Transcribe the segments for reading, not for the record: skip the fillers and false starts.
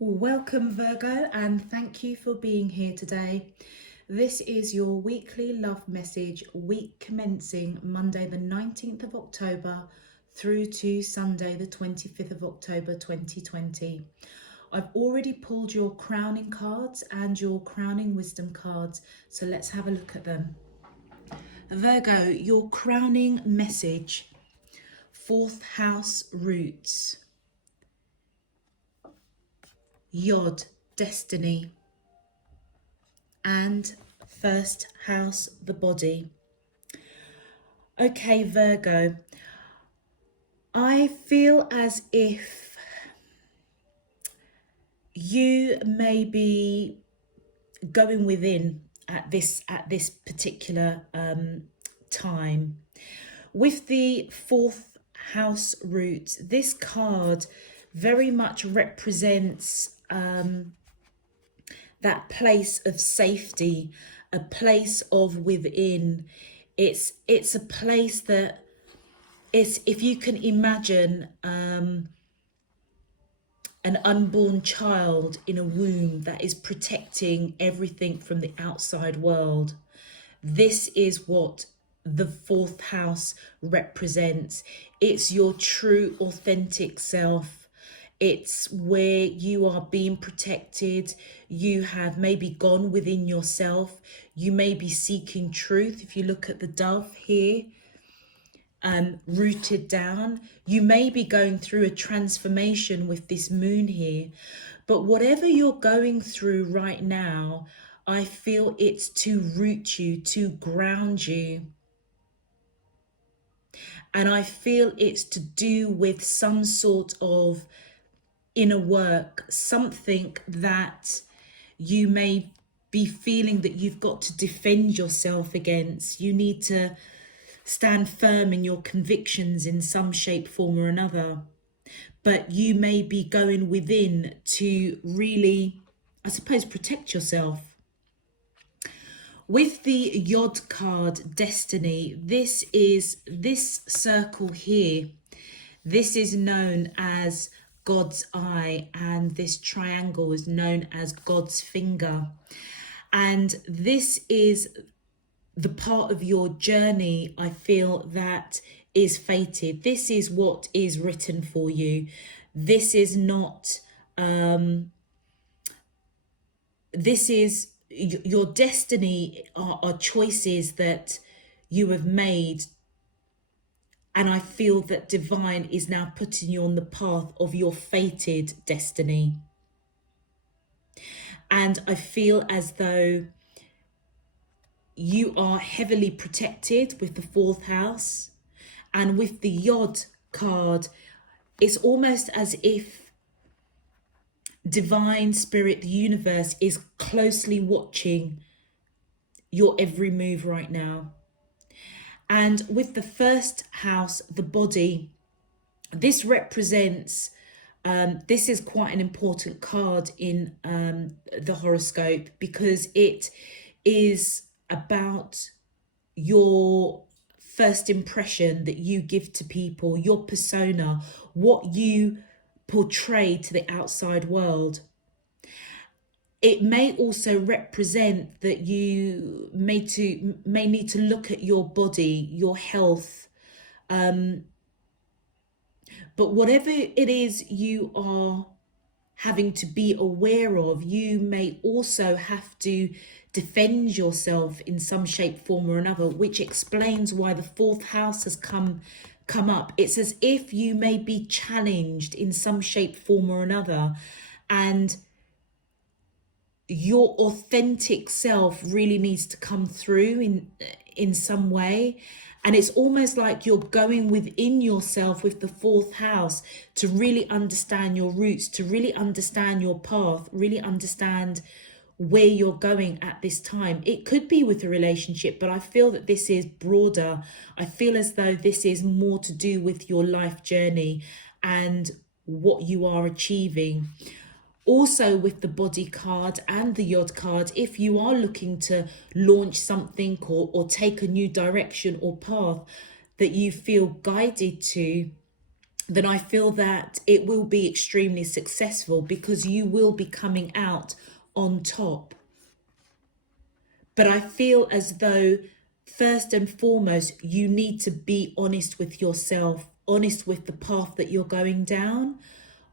Welcome, Virgo, and thank you for being here today. This is your weekly love message, week commencing Monday, the 19th of October through to Sunday, the 25th of October 2020. I've already pulled your crowning cards and your crowning wisdom cards, so let's have a look at them. Virgo, your crowning message, fourth house roots. Yod, destiny, and first house, the body. Okay, Virgo, I feel as if you may be going within at this particular time. With the fourth house root, this card very much represents that place of safety, a place of within. It's a place that is, if you can imagine an unborn child in a womb that is protecting everything from the outside world. This is what the fourth house represents. It's your true, authentic self. It's where you are being protected. You have maybe gone within yourself. You may be seeking truth. If you look at the dove here, rooted down, you may be going through a transformation with this moon here. But whatever you're going through right now, I feel it's to root you, to ground you. And I feel it's to do with some sort of inner work, something that you may be feeling that you've got to defend yourself against. You need to stand firm in your convictions in some shape, form or another. But you may be going within to really, I suppose, protect yourself. With the Yod card, destiny, this circle here, this is known as God's eye, and this triangle is known as God's finger. And this is the part of your journey, I feel, that is fated. This is what is written for you. This is not, this is your destiny, are choices that you have made. And I feel that divine is now putting you on the path of your fated destiny. And I feel as though you are heavily protected with the fourth house. And with the Yod card, it's almost as if divine spirit, the universe, is closely watching your every move right now. And with the first house, the body, this represents, this is quite an important card in the horoscope, because it is about your first impression that you give to people, your persona, what you portray to the outside world. It may also represent that you may need to look at your body, your health, but whatever it is you are having to be aware of, you may also have to defend yourself in some shape, form or another, which explains why the fourth house has come up. It's as if you may be challenged in some shape, form or another, and your authentic self really needs to come through in some way. And it's almost like you're going within yourself with the fourth house to really understand your roots, to really understand your path, really understand where you're going at this time. It could be with a relationship, but I feel that this is broader. I feel as though this is more to do with your life journey and what you are achieving. Also with the body card and the Yod card, if you are looking to launch something or take a new direction or path that you feel guided to, then I feel that it will be extremely successful because you will be coming out on top. But I feel as though first and foremost, you need to be honest with yourself, honest with the path that you're going down,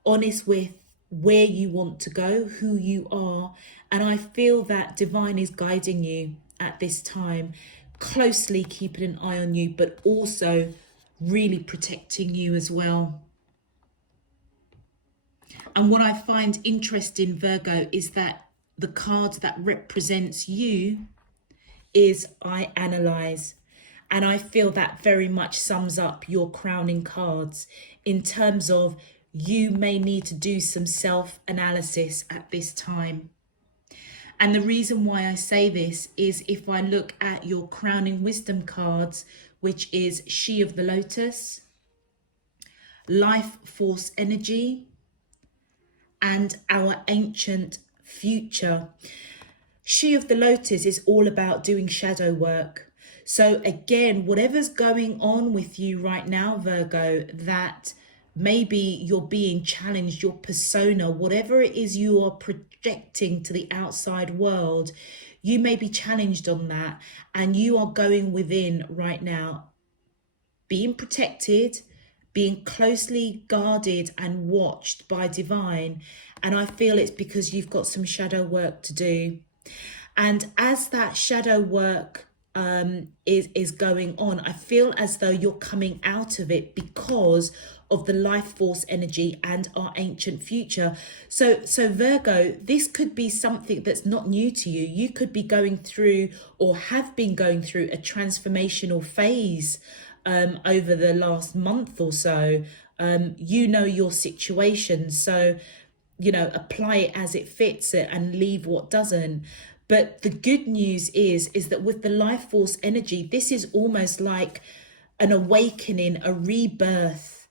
honest with where you want to go, who you are. And I feel that divine is guiding you at this time, closely keeping an eye on you, but also really protecting you as well. And what I find interesting, Virgo, is that the card that represents you is I analyze. And I feel that very much sums up your crowning cards in terms of you may need to do some self-analysis at this time. And the reason why I say this is if I look at your crowning wisdom cards, which is She of the Lotus, Life Force Energy, and our Ancient Future. She of the Lotus is all about doing shadow work. So again, whatever's going on with you right now, Virgo, that maybe you're being challenged, your persona, whatever it is you are projecting to the outside world, you may be challenged on that, and you are going within right now, being protected, being closely guarded and watched by divine. And I feel it's because you've got some shadow work to do. And as that shadow work is going on, I feel as though you're coming out of it because of the life force energy and our ancient future. So Virgo, this could be something that's not new to you. You could be going through or have been going through a transformational phase over the last month or so. You know your situation, so apply it as it fits it and leave what doesn't. But the good news is that with the life force energy, this is almost like an awakening, a rebirth,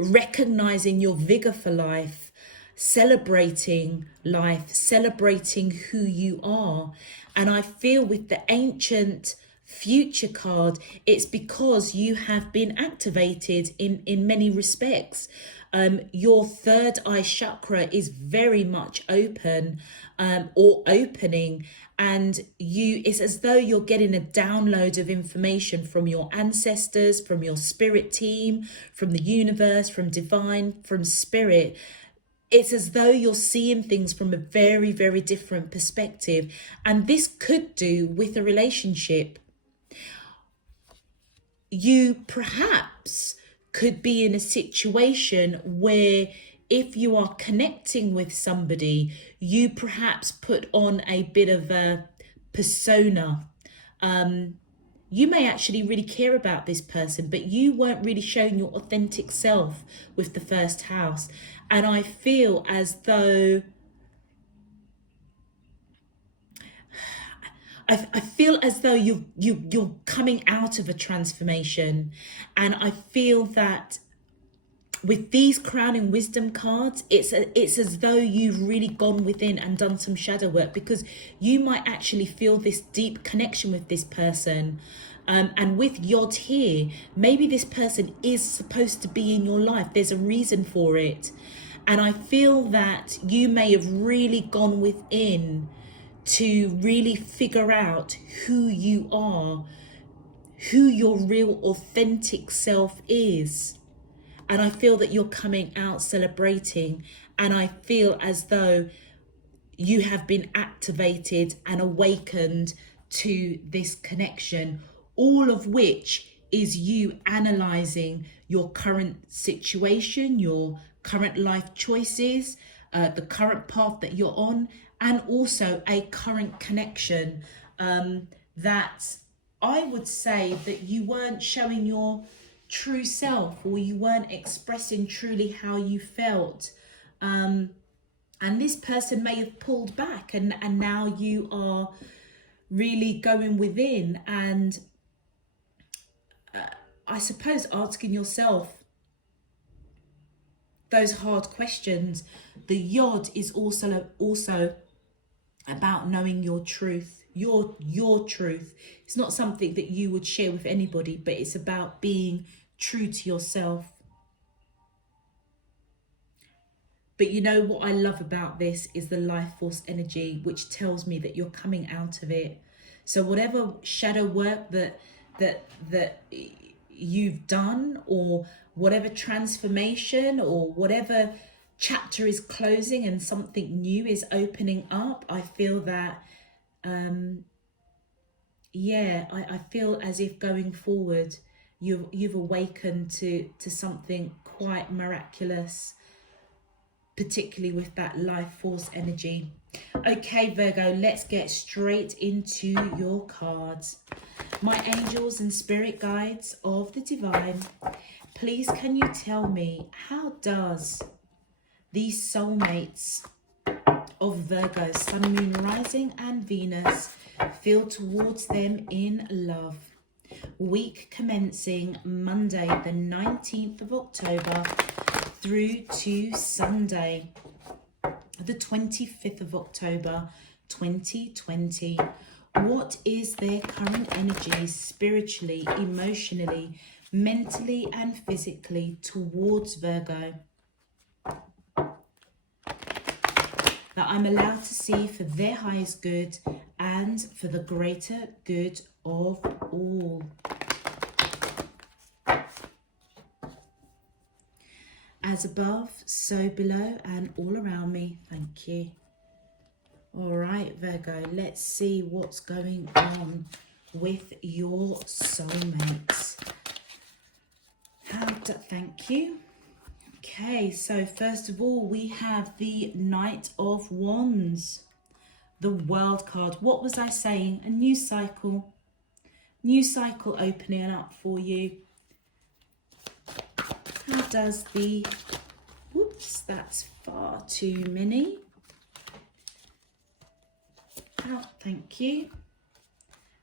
recognizing your vigor for life, celebrating life, celebrating who you are. And I feel with the ancient future card, it's because you have been activated in many respects. Your third eye chakra is very much open or opening, and it's as though you're getting a download of information from your ancestors, from your spirit team, from the universe, from divine, from spirit. It's as though you're seeing things from a very, very different perspective. And this could do with a relationship. You perhaps could be in a situation where if you are connecting with somebody, you perhaps put on a bit of a persona. You may actually really care about this person, but you weren't really showing your authentic self with the first house. And I feel as though I feel as though you're coming out of a transformation, and I feel that with these crowning wisdom cards, it's as though you've really gone within and done some shadow work, because you might actually feel this deep connection with this person. And with Yod here, maybe this person is supposed to be in your life. There's a reason for it. And I feel that you may have really gone within to really figure out who you are, who your real authentic self is. And I feel that you're coming out celebrating, and I feel as though you have been activated and awakened to this connection, all of which is you analyzing your current situation, your current life choices, the current path that you're on, and also a current connection that I would say that you weren't showing your true self, or you weren't expressing truly how you felt. And this person may have pulled back, and now you are really going within and I suppose asking yourself those hard questions. The Yod is also about knowing your truth, your truth. It's not something that you would share with anybody, but it's about being true to yourself. But you know what I love about this is the life force energy, which tells me that you're coming out of it. So whatever shadow work that you've done, or whatever transformation, or whatever chapter is closing and something new is opening up, I feel that I feel as if going forward you've awakened to something quite miraculous, particularly with that life force energy. Okay, Virgo, let's get straight into your cards. My angels and spirit guides of the divine, please can you tell me, how does these soulmates of Virgo, Sun, Moon, Rising and Venus feel towards them in love? Week commencing Monday the 19th of October through to Sunday the 25th of October 2020. What is their current energy spiritually, emotionally, mentally and physically towards Virgo, that I'm allowed to see for their highest good and for the greater good of all? As above, so below and all around me. Thank you. All right, Virgo, let's see what's going on with your soulmates. Thank you. Okay, so first of all, we have the Knight of Wands, the World card. What was I saying? A new cycle opening up for you. How does the, whoops, that's far too many. Oh, thank you.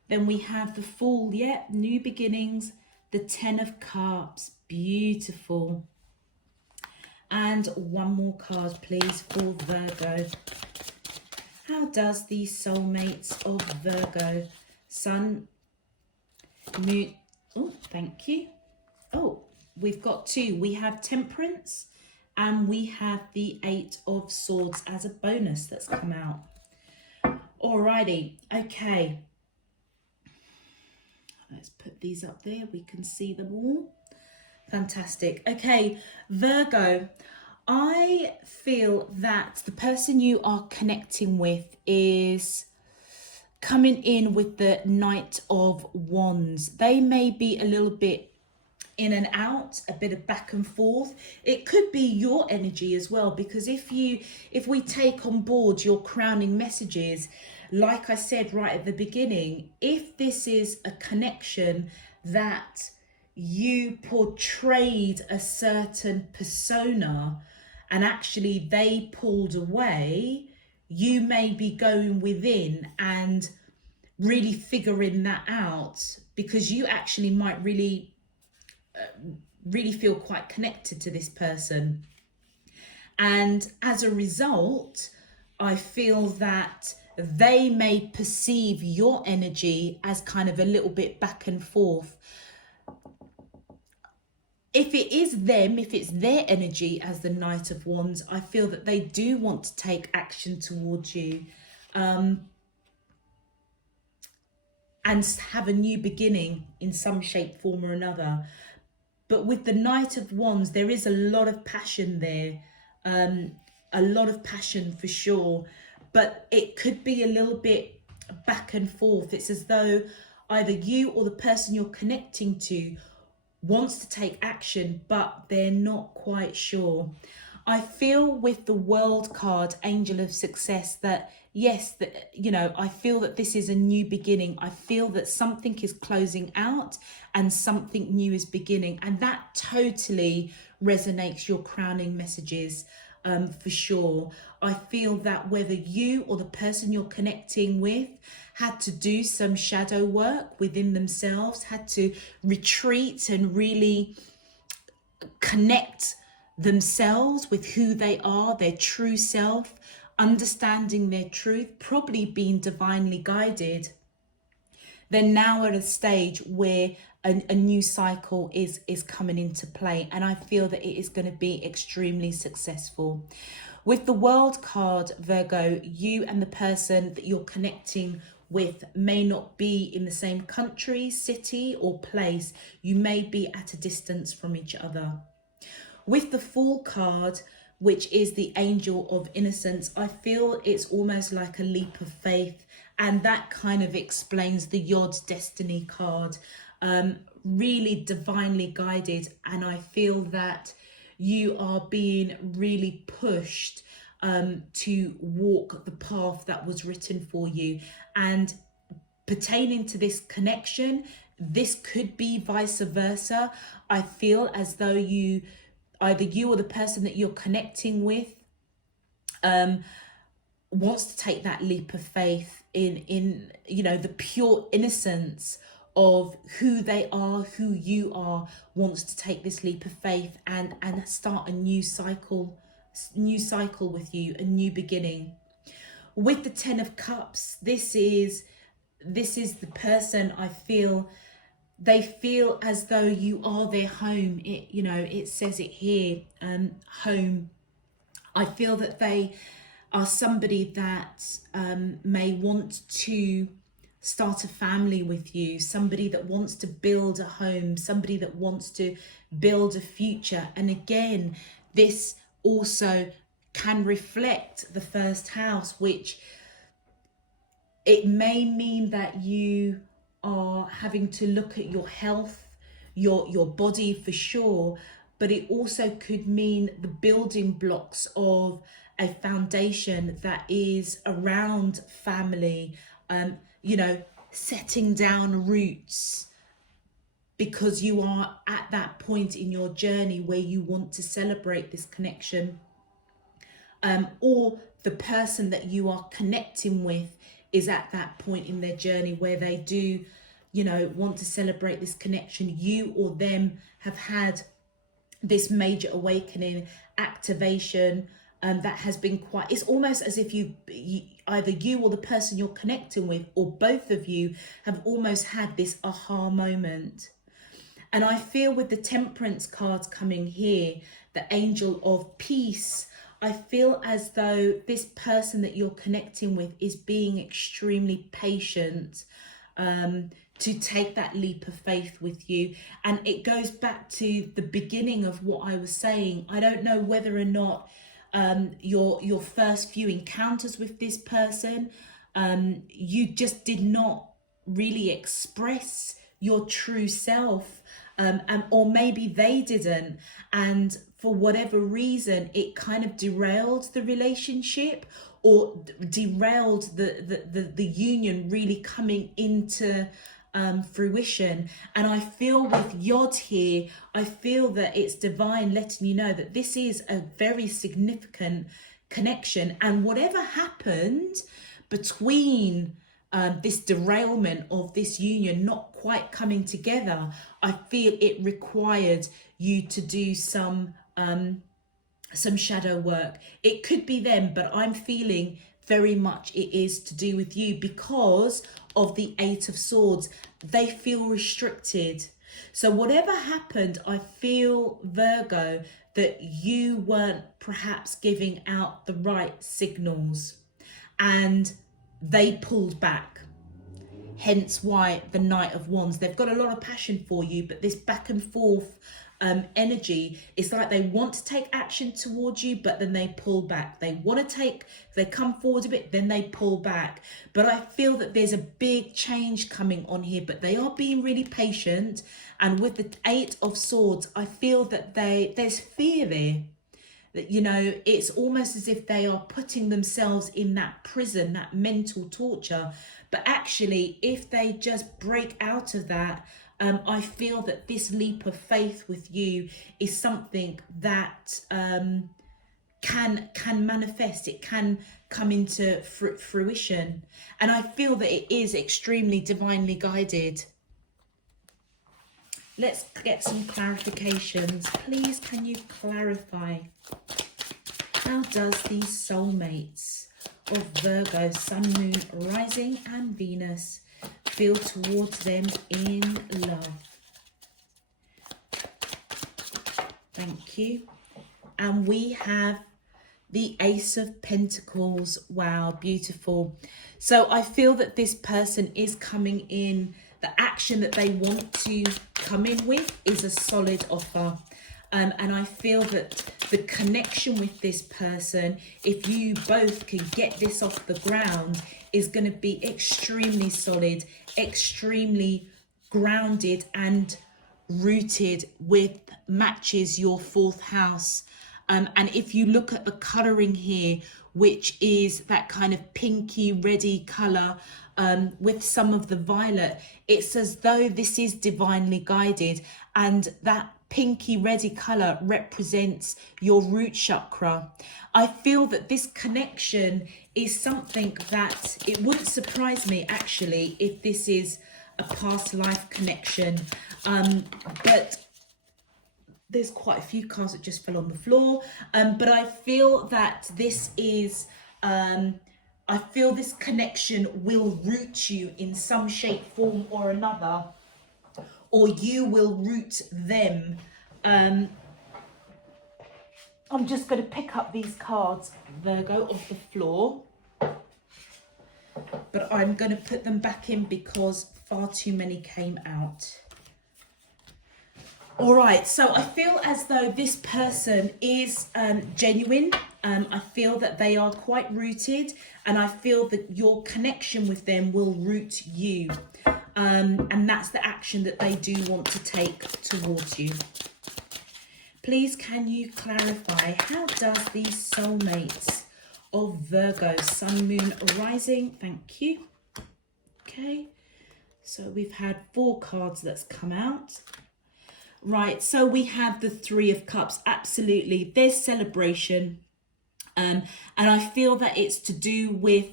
Then we have the Fool, new beginnings, the Ten of Cups, beautiful. And one more card, please, for Virgo. How does the soulmates of Virgo, Sun, Moon, oh, thank you. Oh, we've got two. We have Temperance and we have the Eight of Swords as a bonus that's come out. Alrighty, okay. Let's put these up there. We can see them all. Fantastic. Okay, Virgo, I feel that the person you are connecting with is coming in with the Knight of Wands. They may be a little bit in and out, a bit of back and forth. It could be your energy as well, because if we take on board your crowning messages, like I said right at the beginning, if this is a connection that you portrayed a certain persona and actually they pulled away, you may be going within and really figuring that out, because you actually might really feel quite connected to this person. And as a result, I feel that they may perceive your energy as kind of a little bit back and forth. If it is them, if it's their energy as the Knight of Wands, I feel that they do want to take action towards you and have a new beginning in some shape, form or another. But with the Knight of Wands, there is a lot of passion there, a lot of passion for sure, but it could be a little bit back and forth. It's as though either you or the person you're connecting to wants to take action, but they're not quite sure. I feel with the World card, Angel of Success, that yes, that, you know, I feel that this is a new beginning. I feel that something is closing out and something new is beginning. And that totally resonates your crowning messages for sure. I feel that whether you or the person you're connecting with had to do some shadow work within themselves, had to retreat and really connect themselves with who they are, their true self, understanding their truth, probably being divinely guided, they're now at a stage where a new cycle is coming into play, and I feel that it is going to be extremely successful. With the World card, Virgo, you and the person that you're connecting with may not be in the same country, city or place. You may be at a distance from each other. With the Fool card, which is the angel of innocence, I feel it's almost like a leap of faith, and that kind of explains the Yod destiny card. Really divinely guided, and I feel that you are being really pushed to walk the path that was written for you. And pertaining to this connection, this could be vice versa. I feel as though either you or the person that you're connecting with wants to take that leap of faith in the pure innocence of who they are, who you are, wants to take this leap of faith and start a new cycle with you, a new beginning. With the Ten of Cups, this is the person, I feel, they feel as though you are their home. It says it here, home. I feel that they are somebody that may want to start a family with you, somebody that wants to build a home, somebody that wants to build a future. And again, this also can reflect the first house, which it may mean that you are having to look at your health, your body for sure, but it also could mean the building blocks of a foundation that is around family, setting down roots, because you are at that point in your journey where you want to celebrate this connection, or the person that you are connecting with is at that point in their journey where they do, want to celebrate this connection. You or them have had this major awakening, activation, that has been quite, it's almost as if either you or the person you're connecting with, or both of you, have almost had this aha moment. And I feel with the Temperance cards coming here, the Angel of Peace, I feel as though this person that you're connecting with is being extremely patient to take that leap of faith with you. And it goes back to the beginning of what I was saying. I don't know whether or not your first few encounters with this person, you just did not really express your true self, or maybe they didn't, and for whatever reason it kind of derailed the relationship, or derailed the union really coming into fruition. And I feel with Yod here, I feel that it's divine letting you know that this is a very significant connection, and whatever happened between this derailment of this union not quite coming together, I feel it required you to do some shadow work. It could be them, but I'm feeling very much it is to do with you because of the Eight of Swords. They feel restricted. So whatever happened, I feel, Virgo, that you weren't perhaps giving out the right signals, and they pulled back. Hence why the Knight of Wands. They've got a lot of passion for you, but this back and forth energy, it's like they want to take action towards you, but then they pull back. They come forward a bit, then they pull back. But I feel that there's a big change coming on here, but they are being really patient. And with the Eight of Swords, I feel that there's fear there. That, it's almost as if they are putting themselves in that prison, that mental torture. But actually, if they just break out of that, I feel that this leap of faith with you is something that can manifest. It can come into fruition. And I feel that it is extremely divinely guided. Let's get some clarifications. Please, can you clarify? How does these soulmates of Virgo, Sun, Moon, Rising and Venus feel towards them in love? Thank you. And we have the Ace of Pentacles. Wow, beautiful. So I feel that this person is coming in. The action that they want to come in with is a solid offer. And I feel that the connection with this person, if you both can get this off the ground, is going to be extremely solid, extremely grounded and rooted, with matches your 4th house. And if you look at the colouring here, which is that kind of pinky reddy colour with some of the violet, it's as though this is divinely guided, and that pinky reddy colour represents your root chakra. I feel that this connection is something that it wouldn't surprise me actually if this is a past life connection, but there's quite a few cards that just fell on the floor, but I feel that this is I feel this connection will root you in some shape, form or another, or you will root them. I'm just going to pick up these cards, Virgo, off the floor, but I'm going to put them back in because far too many came out. All right, so I feel as though this person is genuine. I feel that they are quite rooted, and I feel that your connection with them will root you. And that's the action that they do want to take towards you. Please, can you clarify, how does these soulmates of Virgo, Sun, Moon, Rising? Thank you. Okay, so we've had 4 cards that's come out. Right, so we have the 3 of Cups. Absolutely, there's celebration. And I feel that it's to do with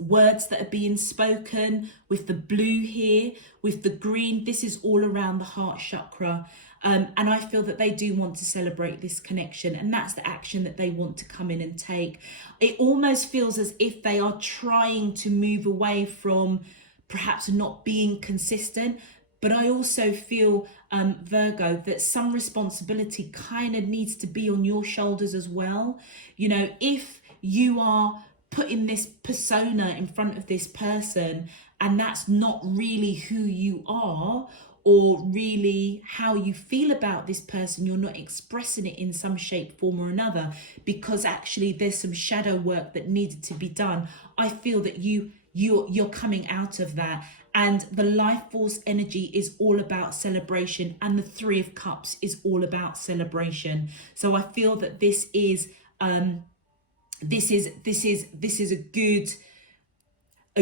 words that are being spoken, with the blue here, with the green. This is all around the heart chakra. And I feel that they do want to celebrate this connection, and that's the action that they want to come in and take. It almost feels as if they are trying to move away from perhaps not being consistent. But I also feel, Virgo, that some responsibility kind of needs to be on your shoulders as well. You know, if you are putting this persona in front of this person and that's not really who you are, or really how you feel about this person, you're not expressing it in some shape, form or another, because actually there's some shadow work that needed to be done. I feel that you're coming out of that, and the life force energy is all about celebration, and the 3 of Cups is all about celebration. So I feel that this is a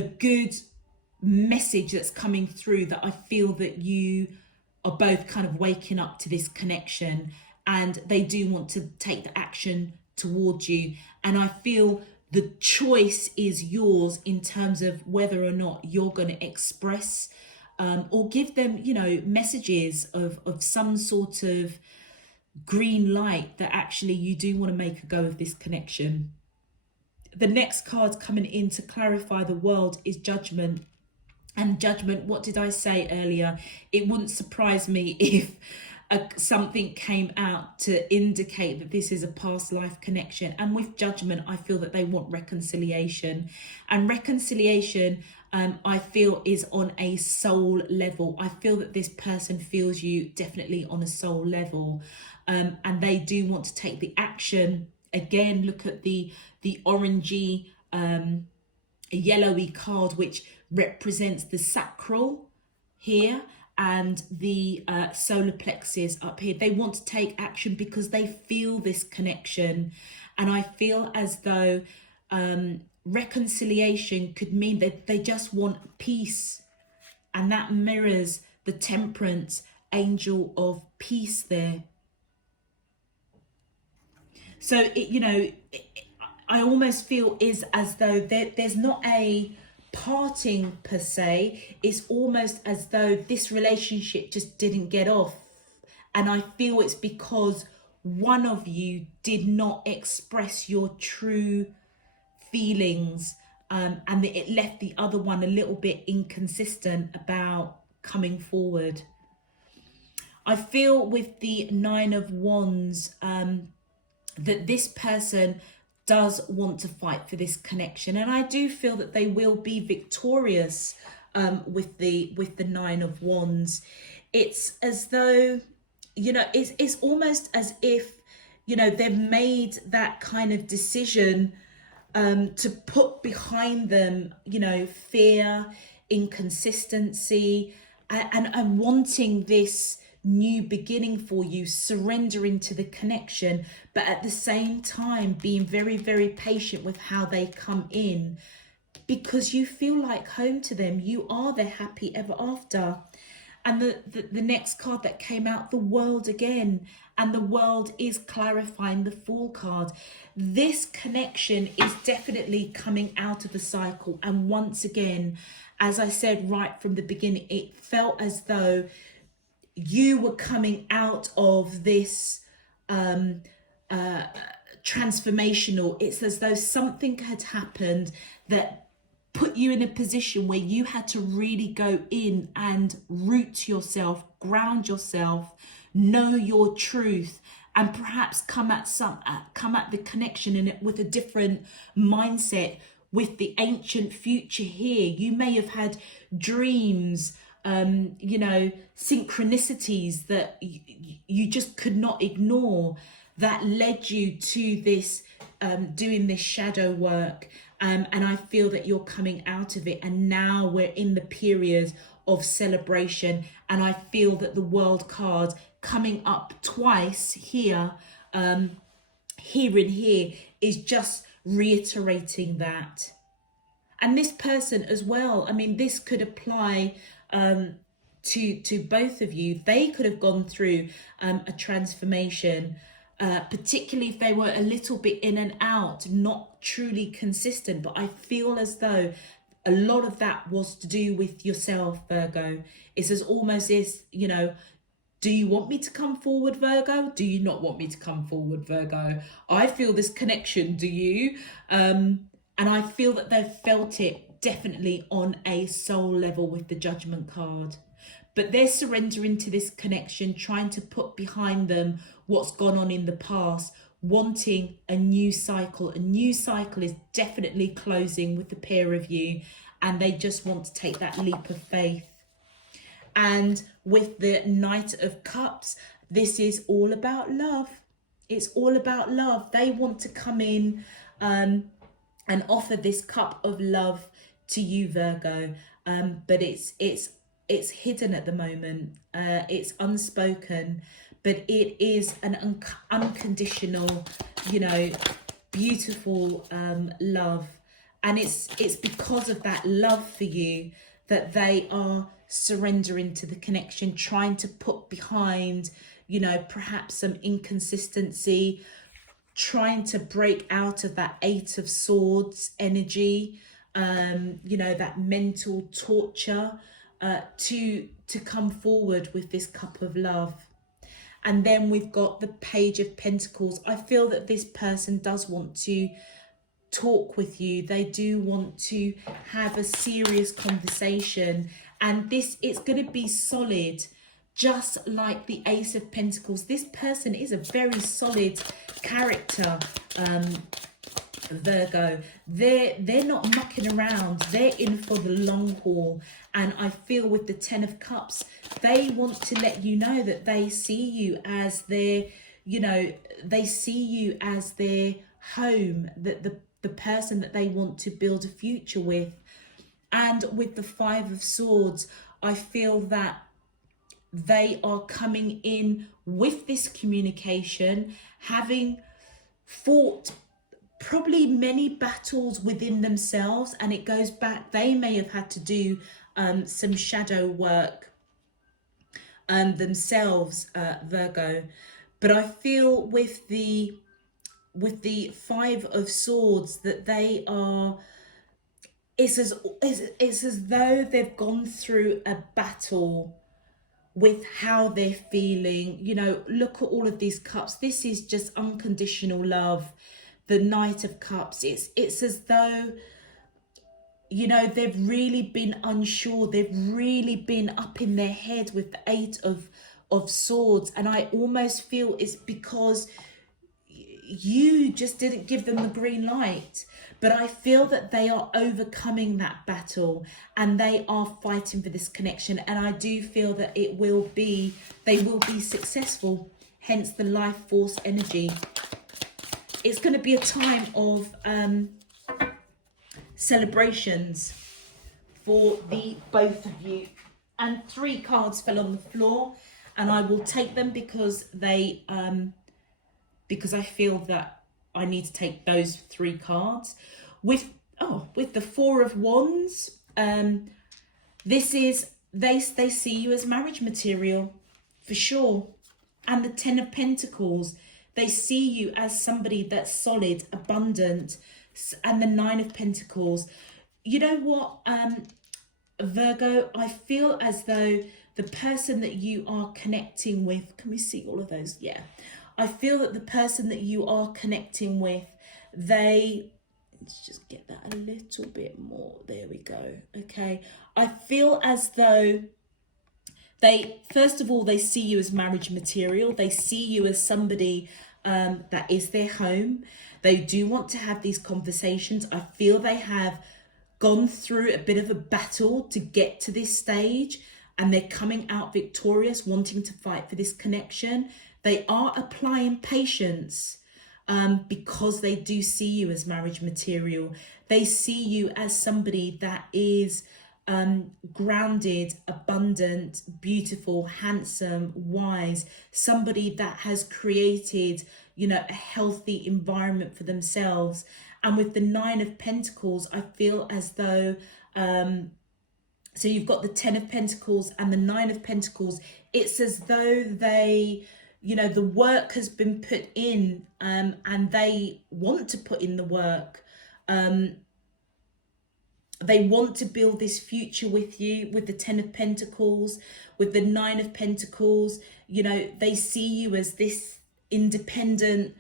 good message that's coming through, that I feel that you are both kind of waking up to this connection, and they do want to take the action towards you. And I feel the choice is yours in terms of whether or not you're going to express or give them, you know, messages of some sort of green light that actually you do want to make a go of this connection. The next card coming in to clarify the world is Judgment. And Judgment, what did I say earlier? It wouldn't surprise me if something came out to indicate that this is a past life connection. And with Judgment, I feel that they want reconciliation. And reconciliation, I feel, is on a soul level. I feel that this person feels you definitely on a soul level. And they do want to take the action. Again, look at the orangey, yellowy card, which represents the sacral here, and the solar plexus up here. They want to take action because they feel this connection. And I feel as though reconciliation could mean that they just want peace. And that mirrors the Temperance, angel of peace there. So, I almost feel is as though there's not a parting per se. It's almost as though this relationship just didn't get off, and I feel it's because one of you did not express your true feelings, and that it left the other one a little bit inconsistent about coming forward. I feel with the Nine of Wands that this person does want to fight for this connection, and I do feel that they will be victorious with the Nine of Wands. It's as though, you know, it's almost as if, you know, they've made that kind of decision to put behind them, you know, fear, inconsistency, and wanting this new beginning for you, surrendering to the connection, but at the same time being very, very patient with how they come in, because you feel like home to them. You are their happy ever after. And the next card that came out, the World again, and the World is clarifying the Fool card. This connection is definitely coming out of the cycle, and once again, as I said right from the beginning, it felt as though you were coming out of this transformational. It's as though something had happened that put you in a position where you had to really go in and root yourself, ground yourself, know your truth, and perhaps come at the connection in it with a different mindset. With the ancient future here, you may have had dreams, you know, synchronicities that you just could not ignore, that led you to this doing this shadow work. And I feel that you're coming out of it, and now we're in the period of celebration. And I feel that the World card coming up twice here, here and here, is just reiterating that. And this person as well, I mean, this could apply to both of you. They could have gone through a transformation, particularly if they were a little bit in and out, not truly consistent. But I feel as though a lot of that was to do with yourself, Virgo. It's as almost as, you know, do you want me to come forward, Virgo? Do you not want me to come forward, Virgo? I feel this connection, do you? And I feel that they've felt it definitely on a soul level with the Judgment card. But they're surrendering to this connection, trying to put behind them what's gone on in the past, wanting a new cycle. A new cycle is definitely closing with the pair of you, and they just want to take that leap of faith. And with the Knight of Cups, this is all about love. It's all about love. They want to come in and offer this cup of love to you, Virgo. But it's hidden at the moment. It's unspoken, but it is an unconditional, you know, beautiful love. And it's because of that love for you that they are surrendering to the connection, trying to put behind, you know, perhaps some inconsistency, trying to break out of that Eight of Swords energy, you know, that mental torture, to come forward with this cup of love. And then we've got the Page of Pentacles. I feel that this person does want to talk with you. They do want to have a serious conversation, and it's going to be solid, just like the Ace of Pentacles. This person is a very solid character, Virgo. They're not mucking around. They're in for the long haul. And I feel with the Ten of Cups, they want to let you know that they see you as their, you know, they see you as their home, that the person that they want to build a future with. And with the Five of Swords, I feel that they are coming in with this communication, having fought probably many battles within themselves, and it goes back, they may have had to do some shadow work themselves, Virgo. But I feel with the Five of Swords that they are, it's as though they've gone through a battle with how they're feeling. You know, look at all of these cups. This is just unconditional love. The Knight of Cups, it's as though, you know, they've really been unsure. They've really been up in their head with the Eight of of Swords, and I almost feel it's because you just didn't give them the green light. But I feel that they are overcoming that battle and they are fighting for this connection. And I do feel that they will be successful, hence the life force energy. It's going to be a time of celebrations for the both of you. And 3 cards fell on the floor, and I will take them because they because I feel that I need to take those 3 cards. With the 4 of Wands, this is they see you as marriage material for sure. And the 10 of Pentacles, they see you as somebody that's solid, abundant. And the 9 of Pentacles, you know what, Virgo, I feel as though the person that you are connecting with, can we see all of those? Yeah. I feel that the person that you are connecting with, let's just get that a little bit more. There we go. Okay. I feel as though first of all, they see you as marriage material. They see you as somebody that is their home. They do want to have these conversations. I feel they have gone through a bit of a battle to get to this stage, and they're coming out victorious, wanting to fight for this connection. They are applying patience because they do see you as marriage material. They see you as somebody that is grounded, abundant, beautiful, handsome, wise, somebody that has created, a healthy environment for themselves. And with the 9 of Pentacles, I feel as though, so you've got the 10 of Pentacles and the 9 of Pentacles. It's as though they, the work has been put in, and they want to put in the work. They want to build this future with you. With the 10 of Pentacles, with the 9 of Pentacles, they see you as this independent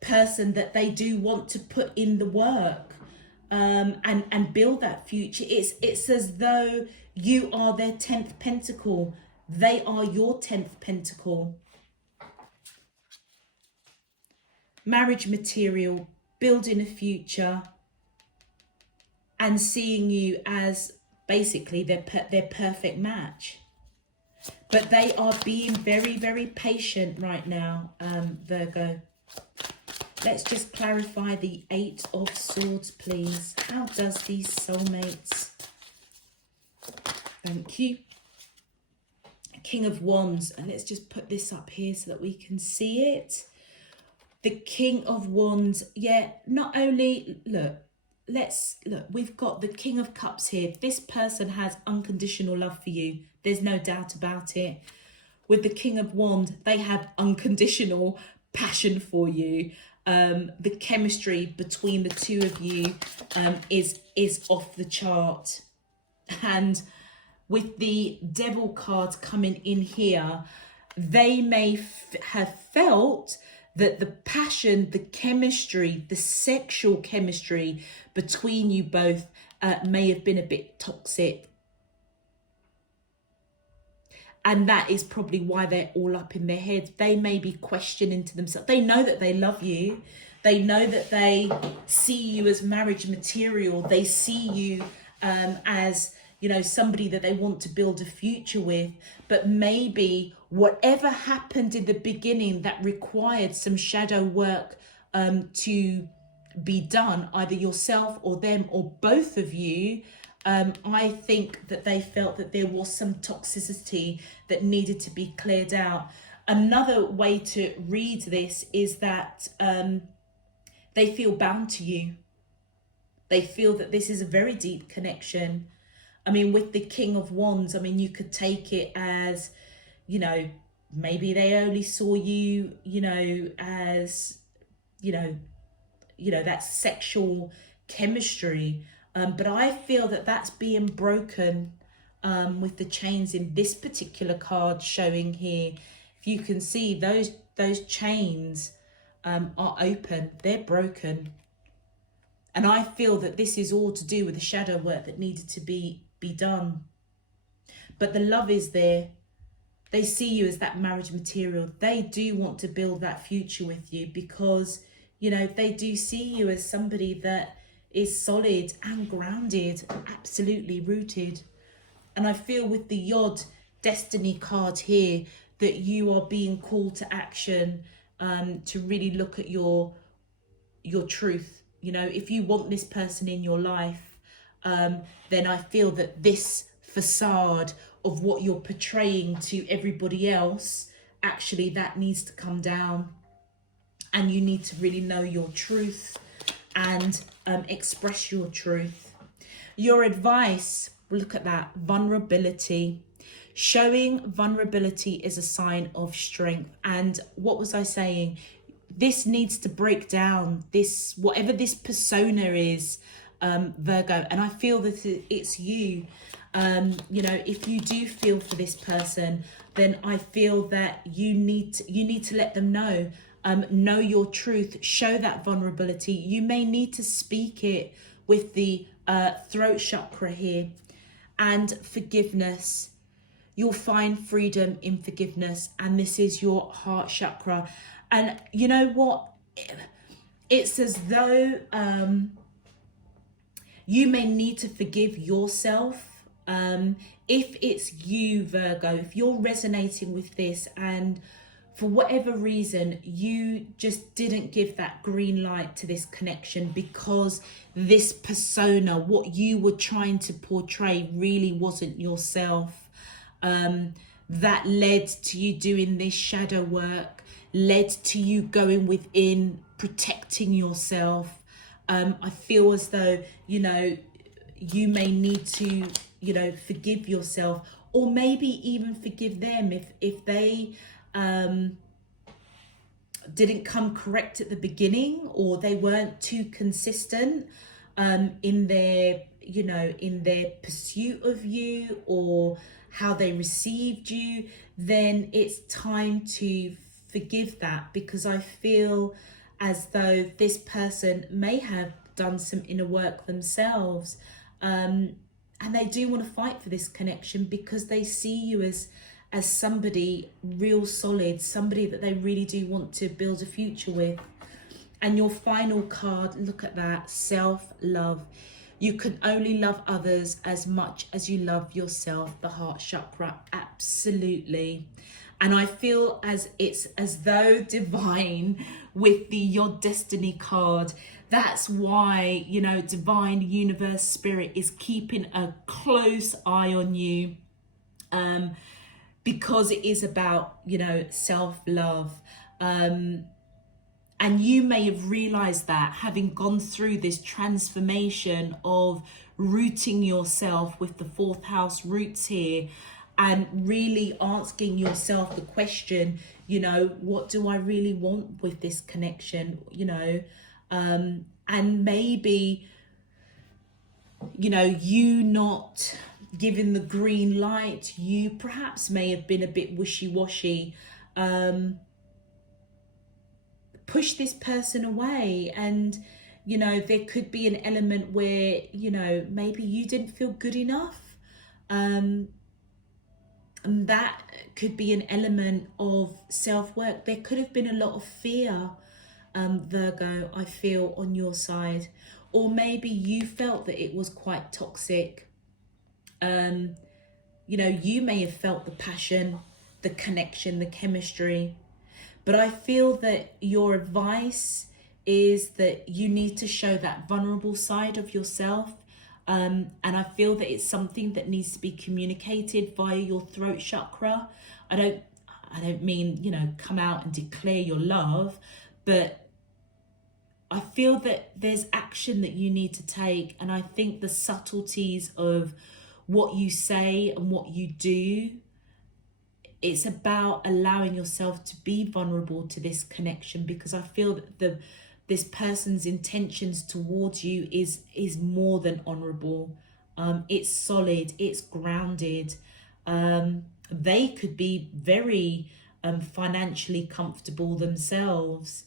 person that they do want to put in the work and build that future. It's as though you are their 10th pentacle. They are your 10th pentacle. Marriage material, building a future, and seeing you as basically their perfect match. But they are being very, very patient right now, Virgo. Let's just clarify the 8 of Swords, please. How does these soulmates? Thank you. King of Wands. And let's just put this up here so that we can see it. The King of Wands. Yeah, not only, look, we've got the King of Cups here. This person has unconditional love for you. There's no doubt about it. With the King of Wands, they have unconditional passion for you. The chemistry between the two of you is off the chart. And with the Devil cards coming in here, they may have felt that the passion, the chemistry, the sexual chemistry between you both may have been a bit toxic. And that is probably why they're all up in their heads. They may be questioning to themselves. They know that they love you. They know that they see you as marriage material. They see you as, somebody that they want to build a future with. But maybe whatever happened in the beginning that required some shadow work to be done, either yourself or them or both of you, I think that they felt that there was some toxicity that needed to be cleared out. Another way to read this is that they feel bound to you. They feel that this is a very deep connection. I mean, with the King of Wands, you could take it as, maybe they only saw you, as, that sexual chemistry. But I feel that that's being broken with the chains in this particular card showing here. If you can see, those chains are open, they're broken. And I feel that this is all to do with the shadow work that needed to be done. But the love is there. they see you as that marriage material. They do want to build that future with you because, you know, they do see you as somebody that is solid and grounded, absolutely rooted. And I feel with the Yod destiny card here that you are being called to action, to really look at your truth. You know, if you want this person in your life, then I feel that this facade of what you're portraying to everybody else, actually that needs to come down, and you need to really know your truth and express your truth. Your advice, look at that, vulnerability. Showing vulnerability is a sign of strength. And what was I saying? This needs to break down, this, whatever this persona is, Virgo. And I feel that it's you. You know, if you do feel for this person, then I feel that you need to let them know your truth, show that vulnerability. You may need to speak it with the throat chakra here. And forgiveness. You'll find freedom in forgiveness, and this is your heart chakra. And you know what? It's as though you may need to forgive yourself. If it's you, Virgo, if you're resonating with this and for whatever reason you just didn't give that green light to this connection because this persona, what you were trying to portray, really wasn't yourself, that led to you doing this shadow work, led to you going within, protecting yourself. I feel as though, you know, you may need to, you know, forgive yourself, or maybe even forgive them if they didn't come correct at the beginning, or they weren't too consistent in their, you know, in their pursuit of you or how they received you. Then it's time to forgive that, because I feel as though this person may have done some inner work themselves, and they do want to fight for this connection because they see you as somebody real solid, somebody that they really do want to build a future with. And your final card, look at that, self-love. You can only love others as much as you love yourself, the heart chakra, absolutely. And I feel as it's as though divine with the Your Destiny card. That's why, you know, divine universe spirit is keeping a close eye on you, because it is about, you know, self-love. And you may have realized that, having gone through this transformation of rooting yourself with the fourth house roots here, and really asking yourself the question, you know, what do I really want with this connection, you know, and maybe, you know, you not given the green light, you perhaps may have been a bit wishy-washy, push this person away, and, you know, there could be an element where, you know, maybe you didn't feel good enough, and that could be an element of self-work. There could have been a lot of fear, Virgo, I feel, on your side, or maybe you felt that it was quite toxic. You know, you may have felt the passion, the connection, the chemistry, but I feel that your advice is that you need to show that vulnerable side of yourself. And I feel that it's something that needs to be communicated via your throat chakra. I don't mean, you know, come out and declare your love, but I feel that there's action that you need to take. And I think the subtleties of what you say and what you do, it's about allowing yourself to be vulnerable to this connection, because I feel that this person's intentions towards you is more than honorable. It's solid, it's grounded. They could be very financially comfortable themselves.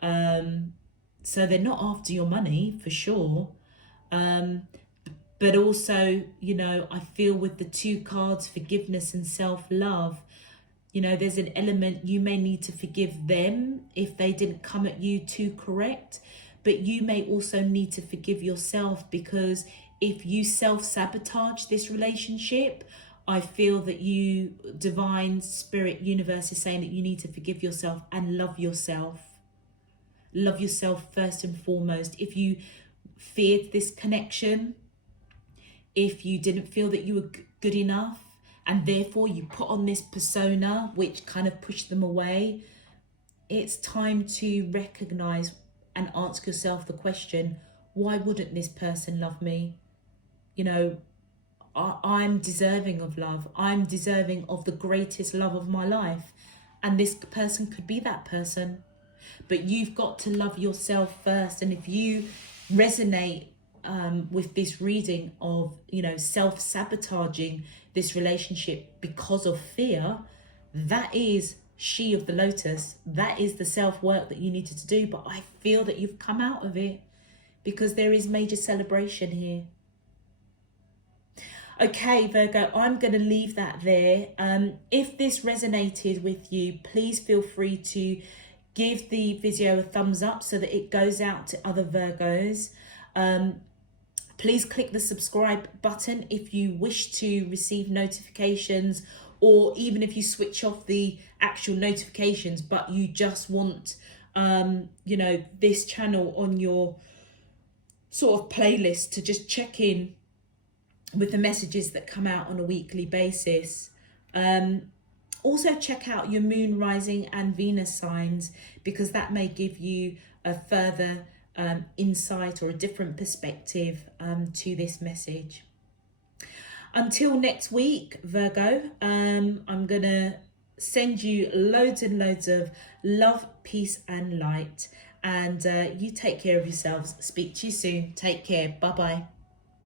So they're not after your money for sure. But also, you know, I feel with the two cards, forgiveness and self-love, You know, there's an element you may need to forgive them if they didn't come at you too correct, but you may also need to forgive yourself, because if you self-sabotage this relationship, I feel that you, divine spirit universe, is saying that you need to forgive yourself and love yourself. Love yourself first and foremost. If you feared this connection, if you didn't feel that you were good enough, and therefore you put on this persona which kind of pushed them away, it's time to recognize and ask yourself the question, why wouldn't this person love me? You know, I'm deserving of love. I'm deserving of the greatest love of my life. And this person could be that person. But you've got to love yourself first. And if you resonate with this reading of, you know, self-sabotaging this relationship because of fear, that is she of the lotus. That is the self-work that you needed to do. But I feel that you've come out of it, because there is major celebration here. Okay, Virgo, I'm going to leave that there. If this resonated with you, please feel free to give the video a thumbs up so that it goes out to other Virgos. Please click the subscribe button if you wish to receive notifications, or even if you switch off the actual notifications, but you just want, you know, this channel on your sort of playlist to just check in with the messages that come out on a weekly basis. Also check out your moon, rising and Venus signs, because that may give you a further insight or a different perspective to this message. Until next week, Virgo, I'm gonna send you loads and loads of love, peace and light, and you take care of yourselves. Speak to you soon. Take care. Bye bye.